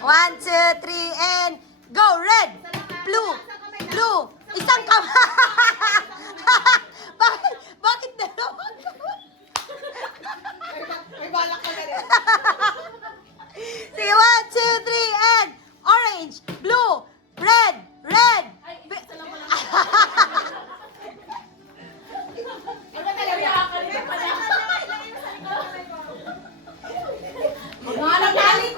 1, 2, 3, and go! Red! Blue! Blue! Isang kamay! Bakit dalawang kamay? May balak ka na rin. Sige, 1, 2, 3, and orange! Blue! Red! Red! Ano talaga? Maghanap galit.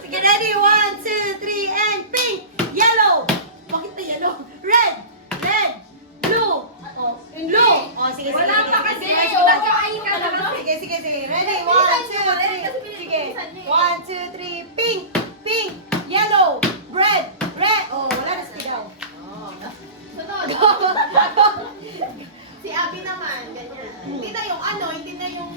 Sige, ready? 1, 2, 3, and pink! Yellow! Bakit na yellow? Red! Red! Blue! Blue! Oh, sige, sige. Wala sige, pa sige, kasi. sige, Wala sige. ka ayun ka naman. Sige, sige, sige. Ready? 1, 2, 3. Sige. 1, 2, 3. Pink! Pink! Yellow! Red! Red! Oh, wala na sige daw. Sunod. Si Abby naman, ganyan. Hindi na yung ano, hindi na yung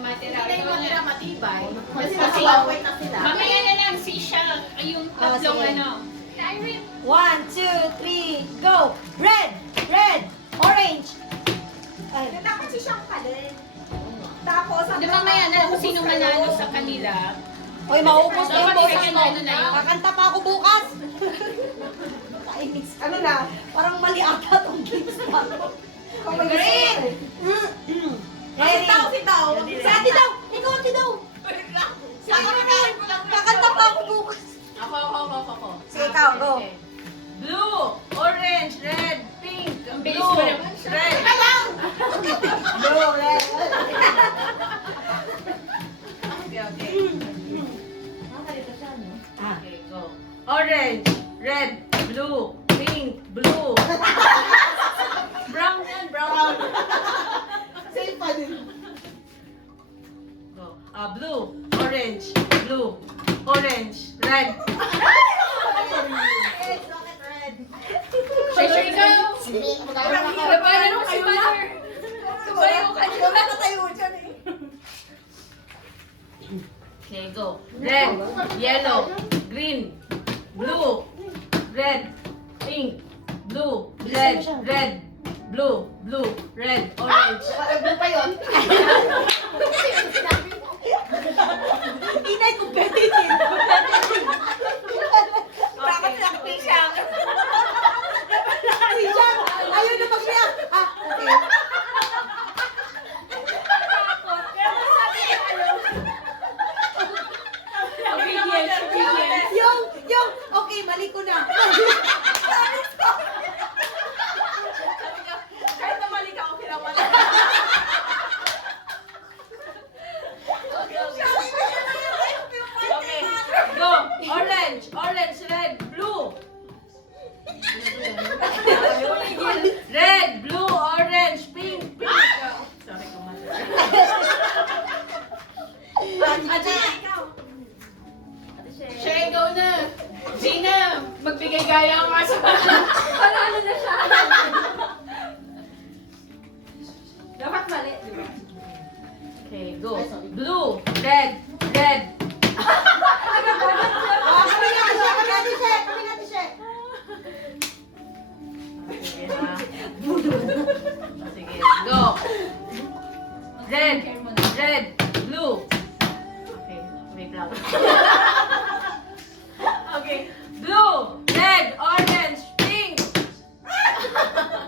matira matibay. Kasi nasa-away na sila. Mamaya na lang si Shell, yung tatlong sige. ano. Irene. 1, 2, 3, go! Red! Red! Orange! Ay, Dapat si Siyang pa din. Tapos, Di mamaya na kung sino manalo sa kanila. Oy, maubos na yung Dapat boses second mo. ano na yun. Kakanta pa ako bukas. Kainis. ano na? Parang mali ata tong games na. Oh my God. Ready? Si Tao. Si Ate daw! Ikaw, Ate daw! Si Ate naman. Kakanta pa ako bukas. Ako. Sige, ikaw, go. Blue, orange, red, pink, Ang bilis mo naman. red. Blue, red. Okay. Ah. Okay, go. Orange, red, blue, pink, blue. Brown yan, brown. Same pa din. Go. Blue, orange, red. Share ikaw. Sabayan mo si Mother. Sabayan mo ka dyan. Okay, go. Red, yellow, green, blue, red, pink, blue, red, blue, red, orange. Blue pa yun. Inay, competitive. Dapat sakti siya. Si Jack, ayaw na mag-react. Ah, okay. Okay, mali ko na. Kahit na mali ka, okay lang wala. Okay, go. Orange, red, blue. Red, blue, orange, pink. Sorry, Share ikaw na. Gina, magbigay gaya ang aso. Panalo na siya. Okay, go. Blue, red,